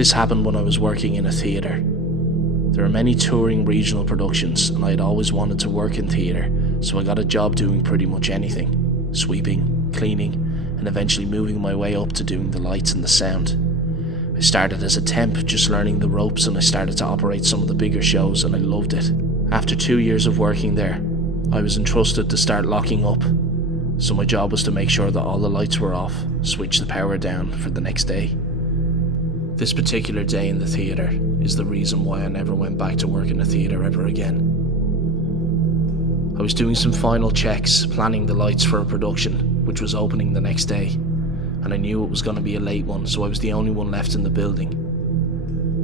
This happened when I was working in a theatre. There are many touring regional productions, and I had always wanted to work in theatre, so I got a job doing pretty much anything: sweeping, cleaning, and eventually moving my way up to doing the lights and the sound. I started as a temp, just learning the ropes, and I started to operate some of the bigger shows, and I loved it. After 2 years of working there, I was entrusted to start locking up, so my job was to make sure that all the lights were off, switch the power down for the next day. This particular day in the theatre is the reason why I never went back to work in a theatre ever again. I was doing some final checks, planning the lights for a production, which was opening the next day, and I knew it was going to be a late one, so I was the only one left in the building.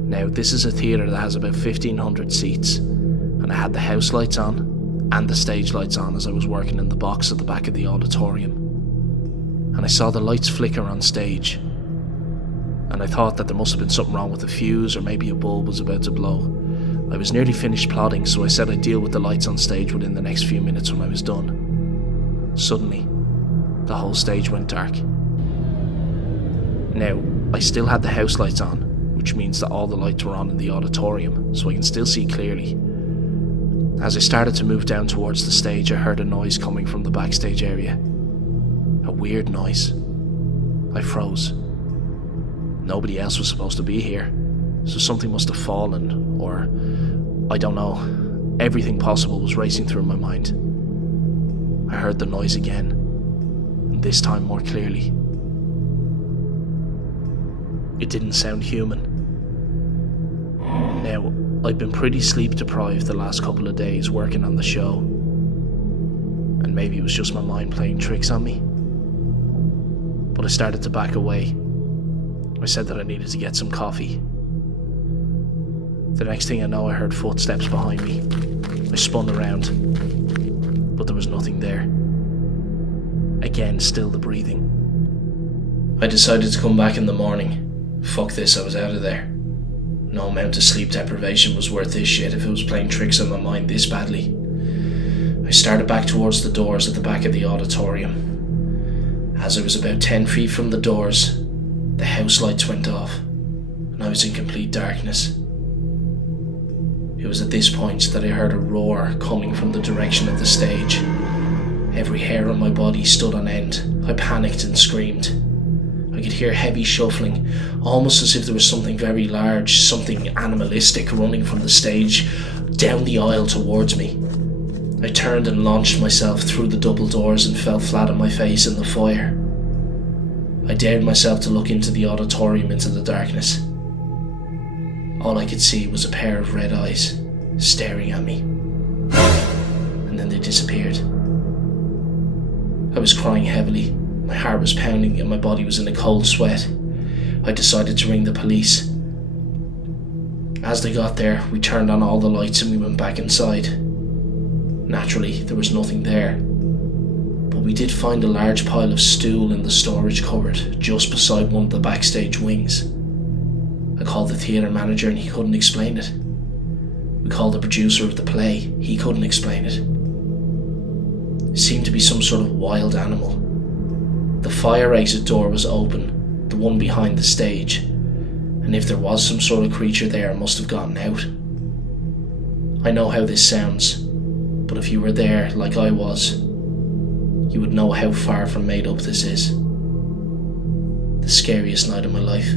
Now, this is a theatre that has about 1,500 seats, and I had the house lights on and the stage lights on as I was working in the box at the back of the auditorium. And I saw the lights flicker on stage, and I thought that there must have been something wrong with the fuse, or maybe a bulb was about to blow. I was nearly finished plotting, so I said I'd deal with the lights on stage within the next few minutes when I was done. Suddenly, the whole stage went dark. Now, I still had the house lights on, which means that all the lights were on in the auditorium, so I can still see clearly. As I started to move down towards the stage, I heard a noise coming from the backstage area. A weird noise. I froze. Nobody else was supposed to be here, so something must have fallen, or I don't know. Everything possible was racing through my mind. I heard the noise again, and this time more clearly. It didn't sound human. Now, I'd been pretty sleep deprived the last couple of days working on the show, and maybe it was just my mind playing tricks on me. But I started to back away. I said that I needed to get some coffee. The next thing I know, I heard footsteps behind me. I spun around, but there was nothing there. Again, still the breathing. I decided to come back in the morning. Fuck this, I was out of there. No amount of sleep deprivation was worth this shit if it was playing tricks on my mind this badly. I started back towards the doors at the back of the auditorium. As I was about 10 feet from the doors, the house lights went off, and I was in complete darkness. It was at this point that I heard a roar coming from the direction of the stage. Every hair on my body stood on end. I panicked and screamed. I could hear heavy shuffling, almost as if there was something very large, something animalistic running from the stage down the aisle towards me. I turned and launched myself through the double doors and fell flat on my face in the foyer. I dared myself to look into the auditorium, into the darkness. All I could see was a pair of red eyes staring at me, and then they disappeared. I was crying heavily, my heart was pounding and my body was in a cold sweat. I decided to ring the police. As they got there, we turned on all the lights and we went back inside. Naturally, there was nothing there, but we did find a large pile of stool in the storage cupboard just beside one of the backstage wings. I called the theatre manager and he couldn't explain it. We called the producer of the play, he couldn't explain it. It seemed to be some sort of wild animal. The fire exit door was open, the one behind the stage, and if there was some sort of creature there, it must have gotten out. I know how this sounds, but if you were there like I was, you would know how far from made up this is. The scariest night of my life.